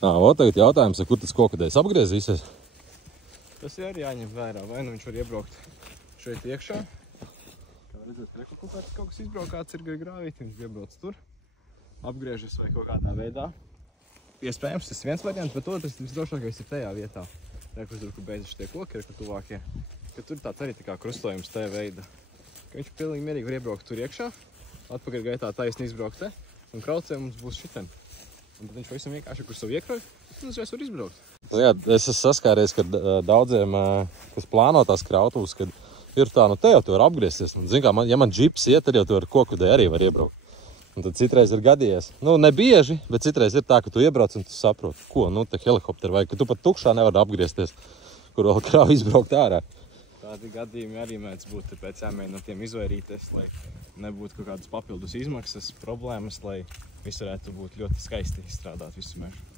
Tagad jautājums, kur tas kokudējs apgriezīsies? Tas ir arī jāņem vērā, vai nu viņš var iebraukt šeit iekšā. Kā redzēt, kaut kas izbraukāts ir grāvīti, viņš iebrauc tur, apgriežas vai kaut kādā veidā. Iespējams, tas viens variants, bet otrs visdrošākais ir tajā vietā. Kur tur, kur beidzas tie koki, kur tuvākie. Ka tur tāds arī tā kā krustojums tajā veida. Ka viņš pilnīgi mierīgi var iebraukt tur iekšā, atpakaļ gaitā taisni izbraukt te, un kraucē mums būs šitien. Un tad viņš visam vienkārši, kur savu iekrauj, un uzreiz var izbraukt. Jā, es esmu saskāries, ka daudziem, kas plāno tās krautuvas, kad ir tā, te jau tu var apgriezties. Un, zin kā, ja man džips iet, tad jau tu ar kokudē arī var iebraukt. Un tad citreiz ir gadījies. Ne bieži, bet citreiz ir tā, ka tu iebrauc un tu saproti, ko, te helikopteri vai, ka tu pat tukšā nevar apgriezties, kur vēl kravu izbraukt ārā. Tādi gadījumi arī mēdz būt, tāpēc jāmēģina no tiem izvairīties, lai nebūtu kaut kādas papildus izmaksas, problēmas, lai viss varētu būt ļoti skaisti izstrādāt visu mežu.